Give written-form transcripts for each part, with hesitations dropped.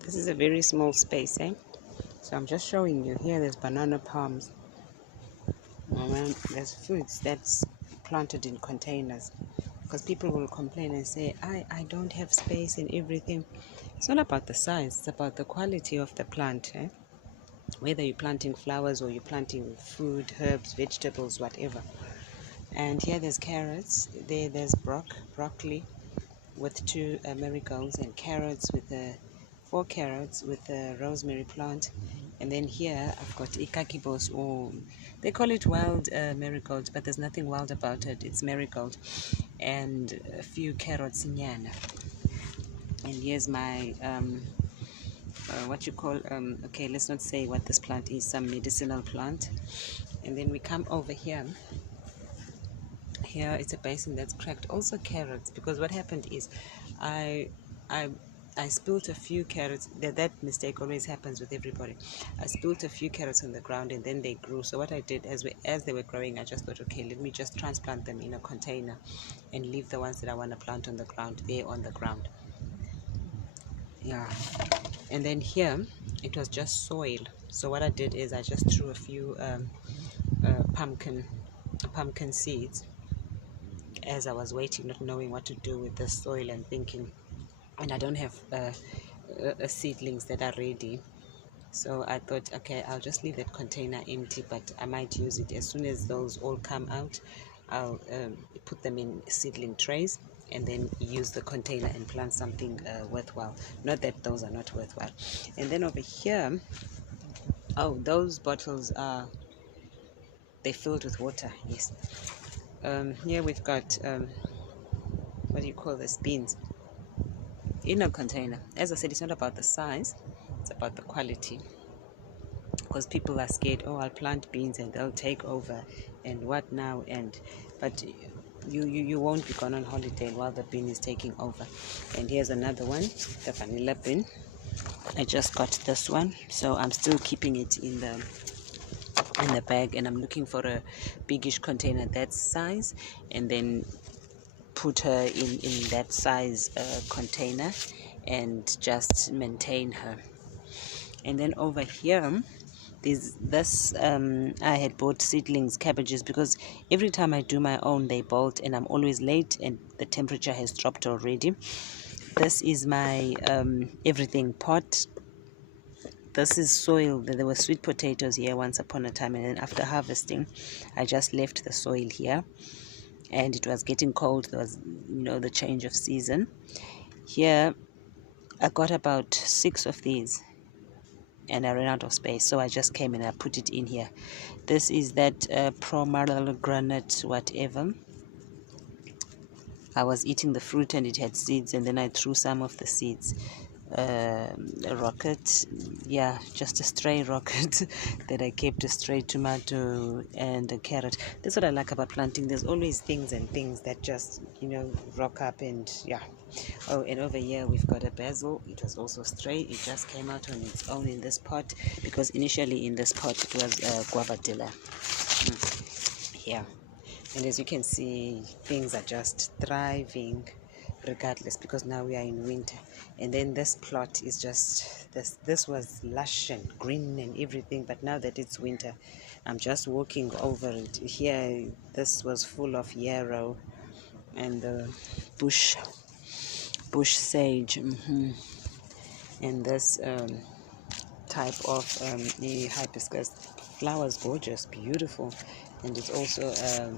This is a very small space, eh? So I'm just showing you here. There's banana palms. There's fruits that's planted in containers, because people will complain and say, I don't have space and everything. It's not about the size, it's about the quality of the plant, eh? Whether you're planting flowers or you're planting food, herbs, vegetables, whatever. And here there's carrots, there's broccoli with two marigolds, and carrots with 4 carrots with a rosemary plant. And then here I've got ikakibos, or they call it wild marigold, but there's nothing wild about it. It's marigold, and a few carrots nyana. And here's my what you call okay, let's not say what this plant is, some medicinal plant. And then we come over here. Here it's a basin that's cracked, also carrots, because what happened is I spilled a few carrots. That mistake always happens with everybody. I spilled a few carrots on the ground, and then they grew. So what I did, as they were growing, I just thought, okay, let me just transplant them in a container and leave the ones that I want to plant on the ground there on the ground. Yeah. And then here it was just soil. So what I did is I just threw a few pumpkin seeds as I was waiting, not knowing what to do with the soil, and thinking, and I don't have seedlings that are ready. So I thought, okay, I'll just leave that container empty, but I might use it. As soon as those all come out, I'll put them in seedling trays and then use the container and plant something worthwhile. Not that those are not worthwhile. And then over here, oh, those bottles they're filled with water, yes. Here we've got, what do you call this, beans in a container. As I said, it's not about the size, it's about the quality. Because people are scared, oh, I'll plant beans and they'll take over, and what now? But you won't be gone on holiday while the bean is taking over. And here's another one, the vanilla bean. I just got this one, so I'm still keeping it in the bag, and I'm looking for a biggish container that size, and then put her in that size container and just maintain her. And then over here, this I had bought seedlings, cabbages, because every time I do my own they bolt, and I'm always late, and the temperature has dropped already. This is my everything pot. This is soil. There were sweet potatoes here once upon a time, and then after harvesting I just left the soil here, and it was getting cold. There was, the change of season. Here I got about 6 of these, and I ran out of space, so I just came and I put it in here. This is that pomegranate whatever. I was eating the fruit and it had seeds, and then I threw some of the seeds. A rocket, yeah, just a stray rocket that I kept, a stray tomato and a carrot. That's what I like about planting. There's always things that just rock up, and yeah. Oh, and over here we've got a basil. It was also stray. It just came out on its own in this pot, because initially in this pot it was guavadilla. Here, and as you can see, things are just thriving regardless, because now we are in winter. And then this plot is just this was lush and green and everything, but now that it's winter, I'm just walking over it. Here this was full of yarrow and the bush sage, and this type of hibiscus flowers, gorgeous, beautiful, and it's also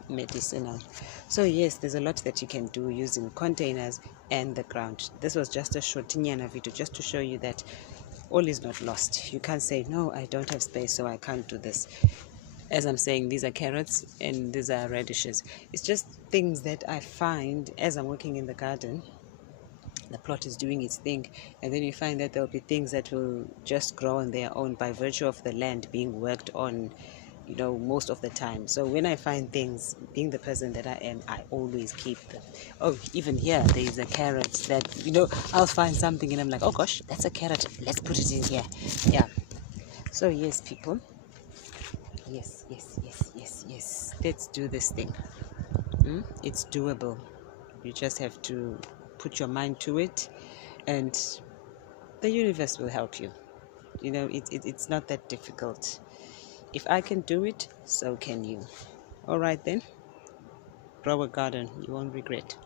medicinal. So yes, there's a lot that you can do using containers and the ground. This was just a short nyana video just to show you that all is not lost. You can't say, no, I don't have space, so I can't do this. As I'm saying, these are carrots and these are radishes. It's just things that I find as I'm working in the garden. The plot is doing its thing, and then you find that there'll be things that will just grow on their own by virtue of the land being worked on, most of the time. So when I find things, being the person that I am, I always keep them. Oh, even here there is a carrot that I'll find something and I'm like, oh gosh, that's a carrot, let's put it in here. Yeah. So yes, people, yes, let's do this thing. It's doable. You just have to put your mind to it and the universe will help you. You know, it's not that difficult. If I can do it, so can you. All right then, grow a garden, you won't regret.